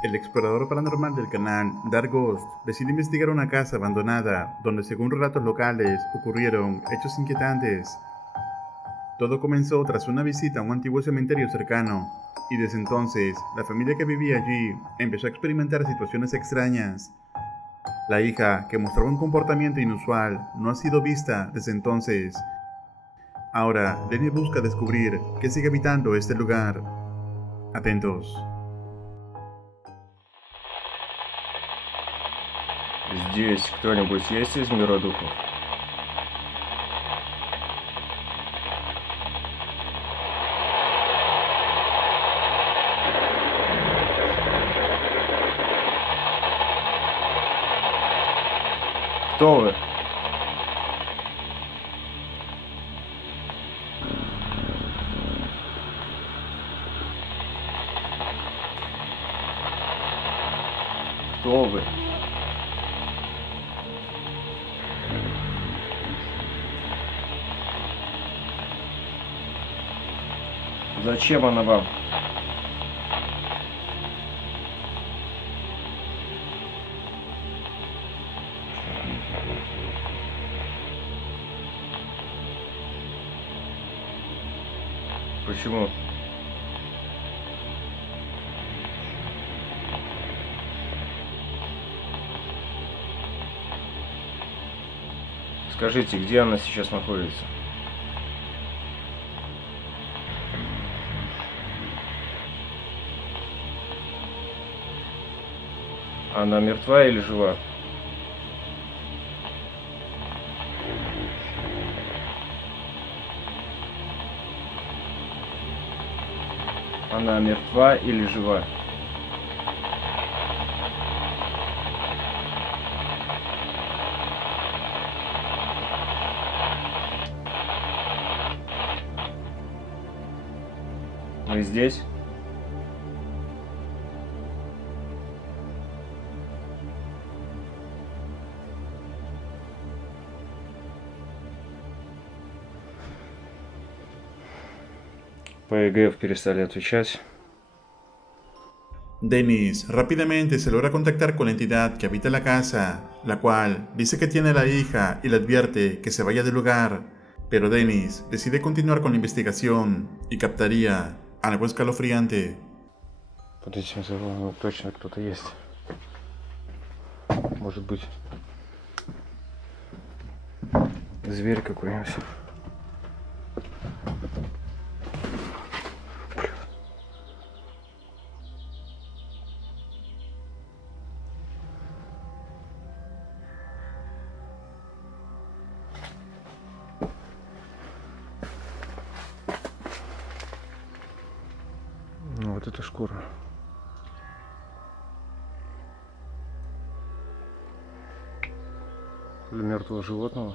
El explorador paranormal del canal Dark Ghost decide investigar una casa abandonada donde, según relatos locales, ocurrieron hechos inquietantes. Todo comenzó tras una visita a un antiguo cementerio cercano, y desde entonces la familia que vivía allí empezó a experimentar situaciones extrañas. La hija, que mostraba un comportamiento inusual, no ha sido vista desde entonces. Ahora, Lenny busca descubrir qué sigue habitando este lugar. Atentos. Здесь кто-нибудь есть из мира духов? Кто вы? Кто вы? Зачем она вам? Почему? Скажите, где она сейчас находится? Она мертва или жива? Она мертва или жива? Вы здесь? По ЕГФ перестали отвечать. Dennis rápidamente se logra contactar con la entidad que habita la casa, la cual dice que tiene a la hija y le advierte que se vaya del lugar, pero Dennis decide continuar con la investigación y captaría algo escalofriante. Под этим забором точно кто-то есть. Может быть, зверь какой-нибудь. Ну вот эта шкура. Для мертвого животного.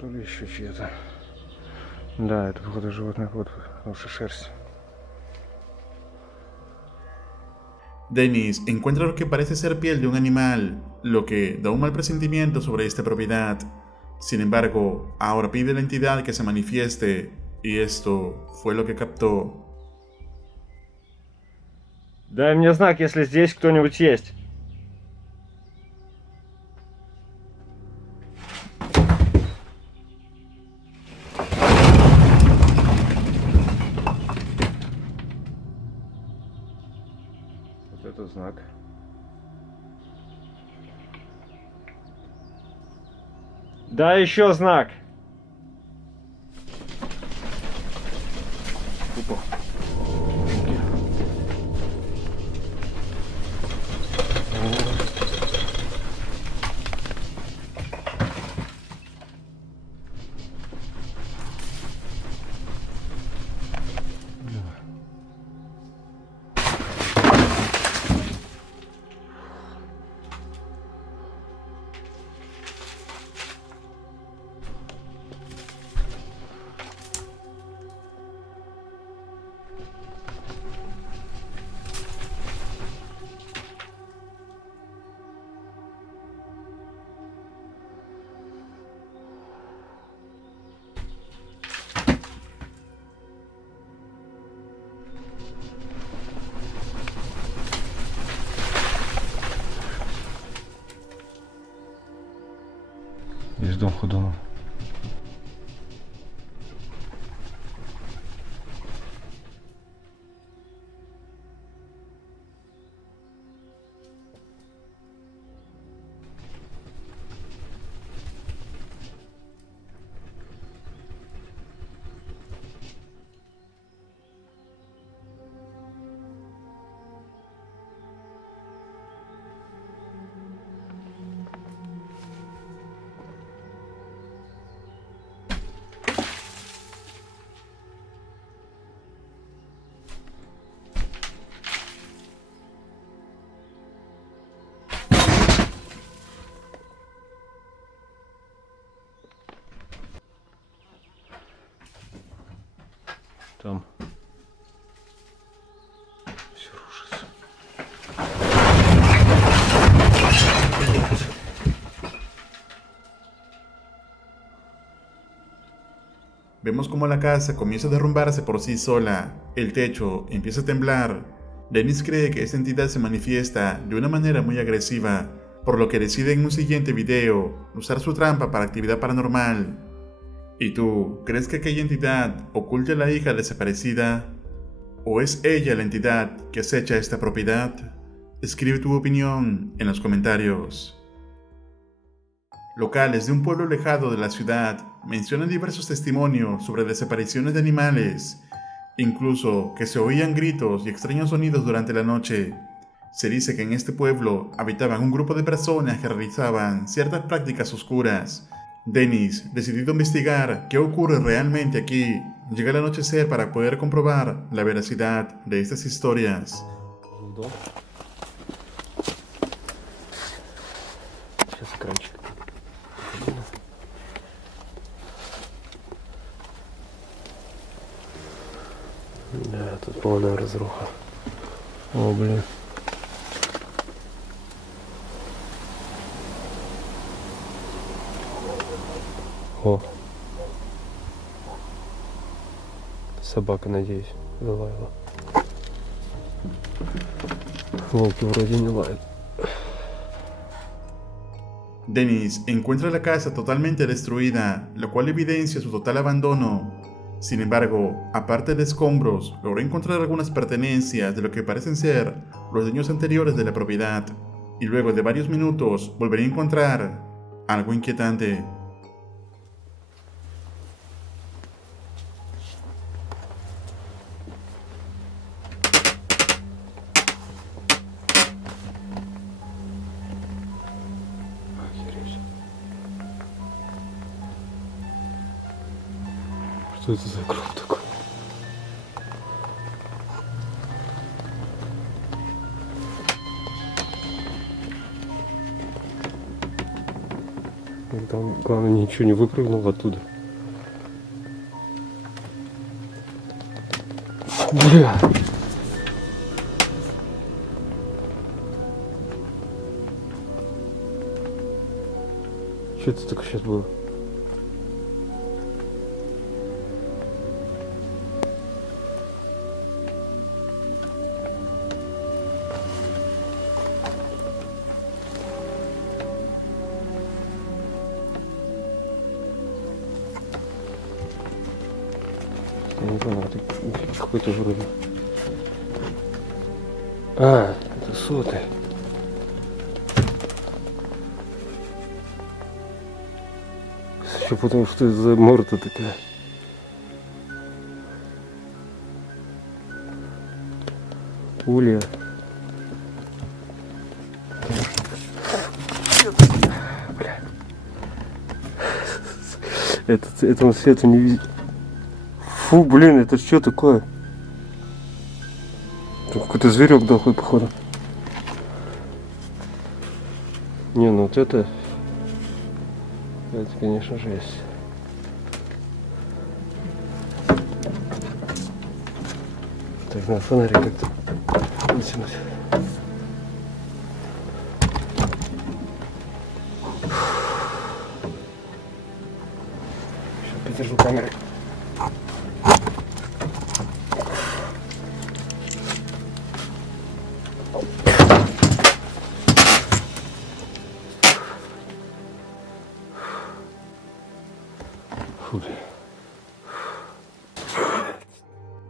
То ли еще чья-то. Да, это походу животное, вот, потому что шерсть. Dennis encuentra lo que parece ser piel de un animal, lo que da un mal presentimiento sobre esta propiedad. Sin embargo, ahora pide a la entidad que se manifieste, y esto fue lo que captó. Дай мне знак, если здесь кто-нибудь есть. Вот это знак. Да, еще знак. Опа. весь дом ходуном. Там все рушится. Vemos como la casa comienza a derrumbarse por sí sola, el techo empieza a temblar. Dennis cree que esta entidad se manifiesta de una manera muy agresiva, por lo que decide en un siguiente video usar su trampa para actividad paranormal. ¿Y tú, crees que aquella entidad oculta a la hija desaparecida? ¿O es ella la entidad que acecha esta propiedad? Escribe tu opinión en los comentarios. Locales de un pueblo alejado de la ciudad mencionan diversos testimonios sobre desapariciones de animales, incluso que se oían gritos y extraños sonidos durante la noche. Se dice que en este pueblo habitaban un grupo de personas que realizaban ciertas prácticas oscuras. Dennis, decidido a investigar qué ocurre realmente aquí, llega al anochecer para poder comprobar la veracidad de estas historias. Сейчас экранчик. Да, тут полная разруха. О, блин. О. Собака, надеюсь, залаяла. Волки вроде не лают. Dennis encuentra la casa totalmente destruida, lo cual evidencia su total abandono. Sin embargo, aparte de escombros, logró encontrar algunas pertenencias de lo que parecen ser los dueños anteriores de la propiedad, y luego de varios minutos volvería a encontrar algo inquietante. Что это за круг такой? Там, главное, ничего не выпрыгнул оттуда. Бля. Что это только сейчас было? Я не понял, это какой-то вроде. А, это сотый. Еще потому, что это за морда такая. Улья. Бля. Этому свету не видит. Фу, блин, это что такое? Тут какой-то зверек дохлый, походу. Не, ну вот это, конечно, жесть. Так, надо фонарик как-то вытянуть. Сейчас подержу камеру. Фу, блин.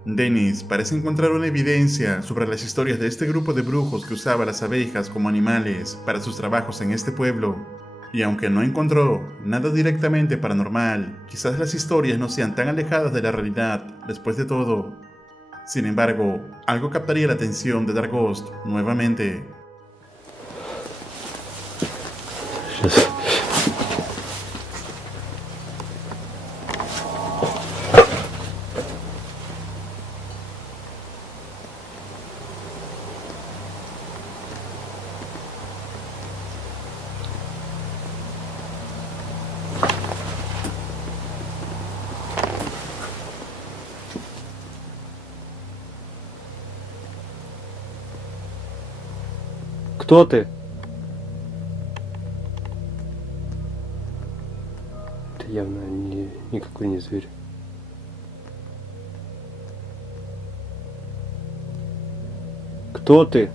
Dennis parece encontrar una evidencia sobre las historias de este grupo de brujos que usaba las abejas como animales para sus trabajos en este pueblo. Y aunque no encontró nada directamente paranormal, quizás las historias no sean tan alejadas de la realidad después de todo. Sin embargo, algo captaría la atención de Dark Ghost nuevamente. Сейчас. Кто ты? Ты явно никакой не зверь. Кто ты?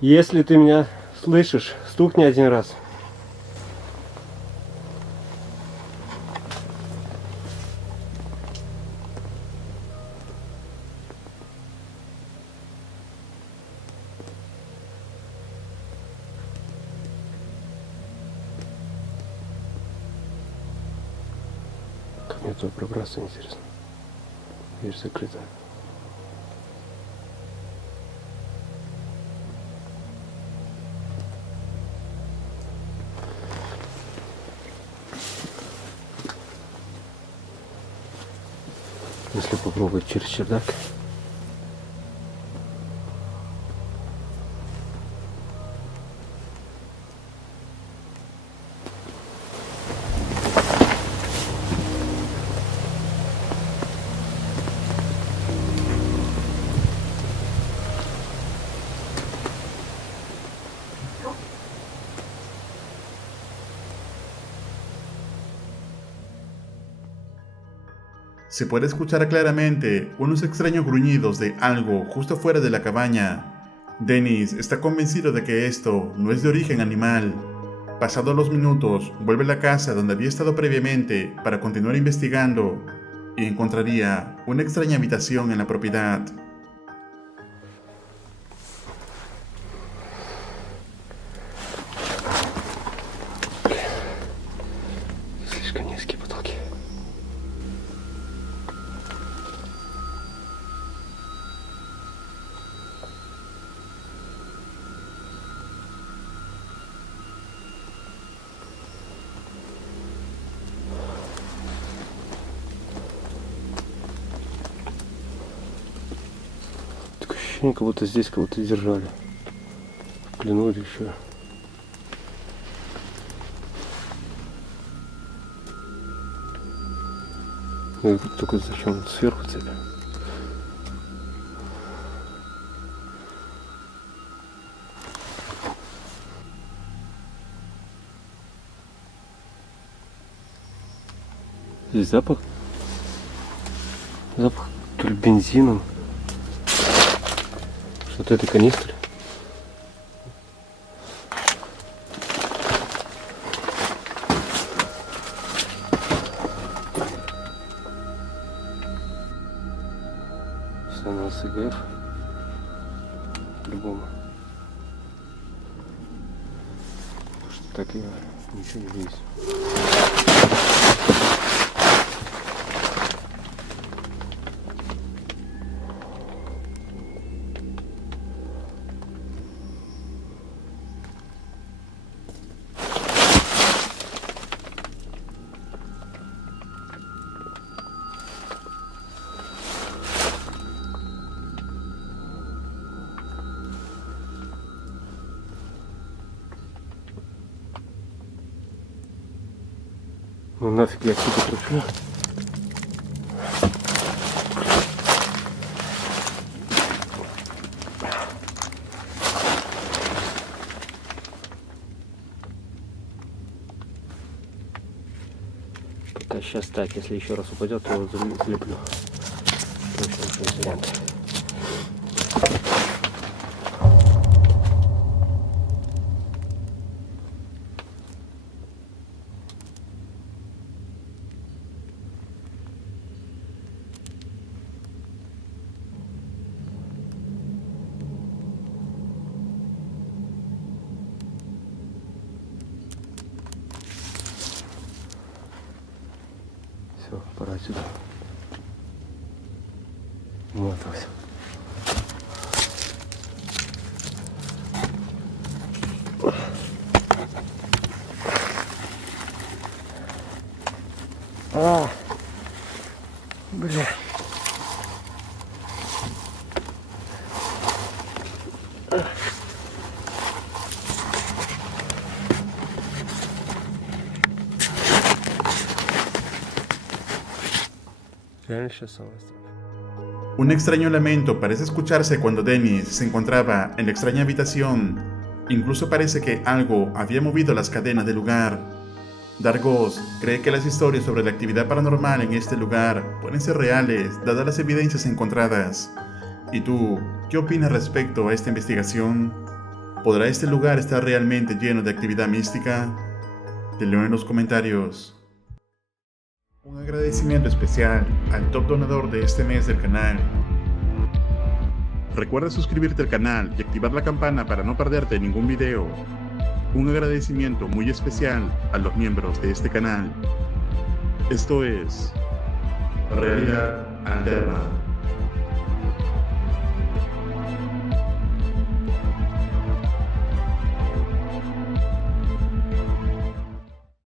Если ты меня слышишь, стукни один раз. Как мне туда пробраться, интересно? Дверь закрыта. Если попробовать через чердак. Se puede escuchar claramente unos extraños gruñidos de algo justo fuera de la cabaña. Dennis está convencido de que esto no es de origen animal. Pasados los minutos, vuelve a la casa donde había estado previamente para continuar investigando y encontraría una extraña habitación en la propiedad. Слишком низкие потолки. Такое ощущение, как будто здесь кого-то держали. В плену или еще. Ну, только зачем сверху цепь? Здесь запах. Запах то ли бензином. Что-то этой канистры. Стану СГФ. По-любому. Потому что так я ничего не видел. Ну нафиг я отсюда кручу. Пока сейчас так, если еще раз упадет, то его залеплю. Точно уже изолента. Все, пора отсюда. Умотался. Бля. Реально сейчас самое страшное. Un extraño lamento parece escucharse cuando Dennis se encontraba en la extraña habitación. Incluso parece que algo había movido las cadenas del lugar. Dargos cree que las historias sobre la actividad paranormal en este lugar pueden ser reales, dadas las evidencias encontradas. ¿Y tú, qué opinas respecto a esta investigación? ¿Podrá este lugar estar realmente lleno de actividad mística? Te leo en los comentarios. Un agradecimiento especial al top donador de este mes del canal. Recuerda suscribirte al canal y activar la campana para no perderte ningún video. Un agradecimiento muy especial a los miembros de este canal. Esto es Realidad Alterna.